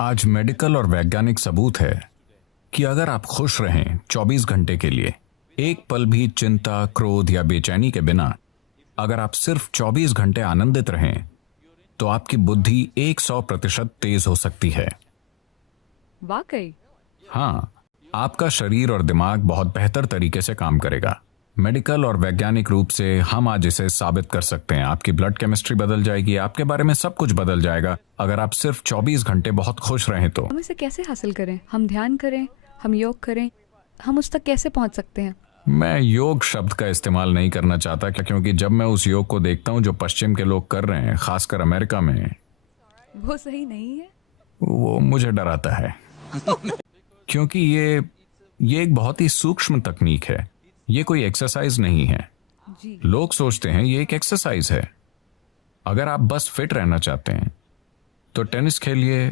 आज मेडिकल और वैज्ञानिक सबूत है कि अगर आप खुश रहें 24 घंटे के लिए, एक पल भी चिंता, क्रोध या बेचैनी के बिना, अगर आप सिर्फ 24 घंटे आनंदित रहें, तो आपकी बुद्धि 100% तेज हो सकती है। वाकई? हाँ, आपका शरीर और दिमाग बहुत बेहतर तरीके से काम करेगा। मेडिकल और वैज्ञानिक रूप से हम आज इसे साबित कर सकते हैं। आपकी ब्लड केमिस्ट्री बदल जाएगी, आपके बारे में सब कुछ बदल जाएगा अगर आप सिर्फ 24 घंटे बहुत खुश रहें तो। हम इसे कैसे हासिल करें? हम ध्यान करें, हम योग करें, हम उस तक कैसे पहुंच सकते हैं? मैं योग शब्द का इस्तेमाल नहीं करना चाहता क्योंकि जब मैं उस योग को देखता हूं जो पश्चिम के लोग कर रहे हैं, खासकर अमेरिका में, वो सही नहीं है। वो मुझे डराता है। क्योंकि ये एक बहुत ही सूक्ष्म तकनीक है। ये कोई एक्सरसाइज नहीं है। जी। लोग सोचते हैं ये एक एक्सरसाइज है। अगर आप बस फिट रहना चाहते हैं तो टेनिस खेलिए,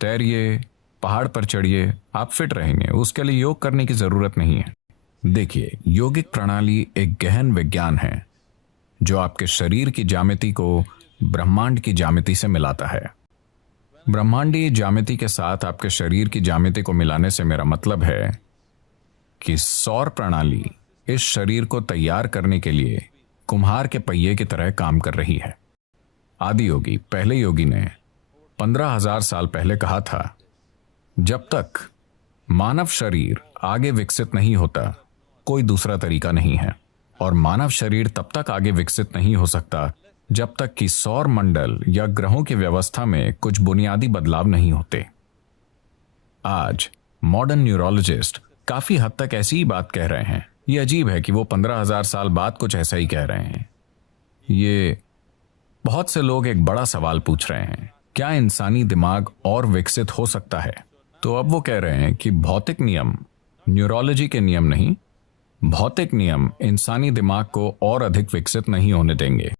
तैरिए, पहाड़ पर चढ़िए, आप फिट रहेंगे। उसके लिए योग करने की जरूरत नहीं है। देखिए, योगिक प्रणाली एक गहन विज्ञान है जो आपके शरीर की ज्यामिति को ब्रह्मांड की ज्यामिति से मिलाता है। ब्रह्मांडीय ज्यामिति के साथ आपके शरीर की ज्यामिति को मिलाने से मेरा मतलब है कि सौर प्रणाली इस शरीर को तैयार करने के लिए कुम्हार के पहिए की तरह काम कर रही है। आदि योगी, पहले योगी ने 15,000 साल पहले कहा था, जब तक मानव शरीर आगे विकसित नहीं होता, कोई दूसरा तरीका नहीं है। और मानव शरीर तब तक आगे विकसित नहीं हो सकता जब तक कि सौर मंडल या ग्रहों की व्यवस्था में कुछ बुनियादी बदलाव नहीं होते। आज मॉडर्न न्यूरोलॉजिस्ट काफी हद तक ऐसी ही बात कह रहे हैं। ये अजीब है कि वो 15,000 साल बाद कुछ ऐसा ही कह रहे हैं। ये बहुत से लोग एक बड़ा सवाल पूछ रहे हैं, क्या इंसानी दिमाग और विकसित हो सकता है? तो अब वो कह रहे हैं कि भौतिक नियम, न्यूरोलॉजी के नियम नहीं, भौतिक नियम इंसानी दिमाग को और अधिक विकसित नहीं होने देंगे।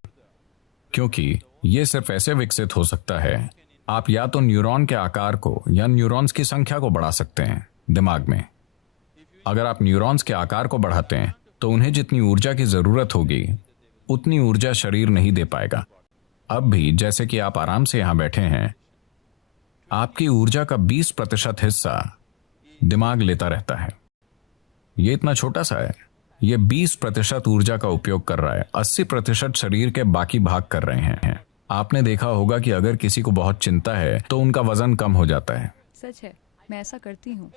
क्योंकि ये सिर्फ ऐसे विकसित हो सकता है, आप या तो न्यूरॉन के आकार को या न्यूरॉन्स की संख्या को बढ़ा सकते हैं दिमाग में। अगर आप न्यूरॉन्स के आकार को बढ़ाते हैं तो उन्हें जितनी ऊर्जा की जरूरत होगी उतनी ऊर्जा शरीर नहीं दे पाएगा। अब भी जैसे कि आप आराम से यहां बैठे हैं, आपकी ऊर्जा का 20% हिस्सा दिमाग लेता रहता है। ये इतना छोटा सा है, ये 20% ऊर्जा का उपयोग कर रहा है, 80% शरीर के बाकी भाग कर रहे हैं। आपने देखा होगा कि अगर किसी को बहुत चिंता है तो उनका वजन कम हो जाता है। सच है, मैं ऐसा करती हूँ।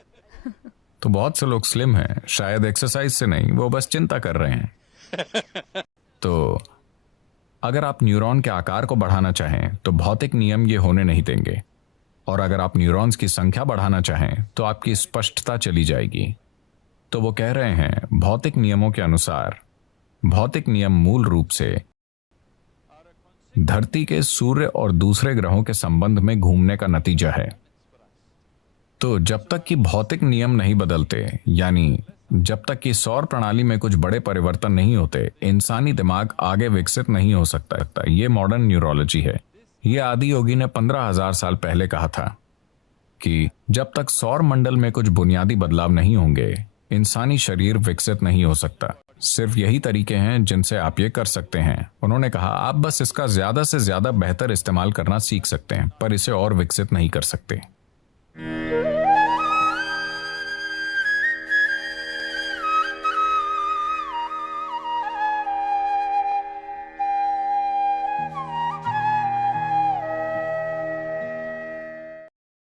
तो बहुत से लोग स्लिम हैं, शायद एक्सरसाइज से नहीं, वो बस चिंता कर रहे हैं। तो अगर आप न्यूरॉन के आकार को बढ़ाना चाहें तो भौतिक नियम ये होने नहीं देंगे। और अगर आप न्यूरॉन्स की संख्या बढ़ाना चाहें तो आपकी स्पष्टता चली जाएगी। तो वो कह रहे हैं, भौतिक नियमों के अनुसार, भौतिक नियम मूल रूप से धरती के सूर्य और दूसरे ग्रहों के संबंध में घूमने का नतीजा है। तो जब तक कि भौतिक नियम नहीं बदलते, यानी जब तक कि सौर प्रणाली में कुछ बड़े परिवर्तन नहीं होते, इंसानी दिमाग आगे विकसित नहीं हो सकता। ये मॉडर्न न्यूरोलॉजी है। ये आदि योगी ने 15,000 साल पहले कहा था कि जब तक सौर मंडल में कुछ बुनियादी बदलाव नहीं होंगे, इंसानी शरीर विकसित नहीं हो सकता। सिर्फ यही तरीके हैं जिनसे आप ये कर सकते हैं। उन्होंने कहा, आप बस इसका ज्यादा से ज्यादा बेहतर इस्तेमाल करना सीख सकते हैं, पर इसे और विकसित नहीं कर सकते।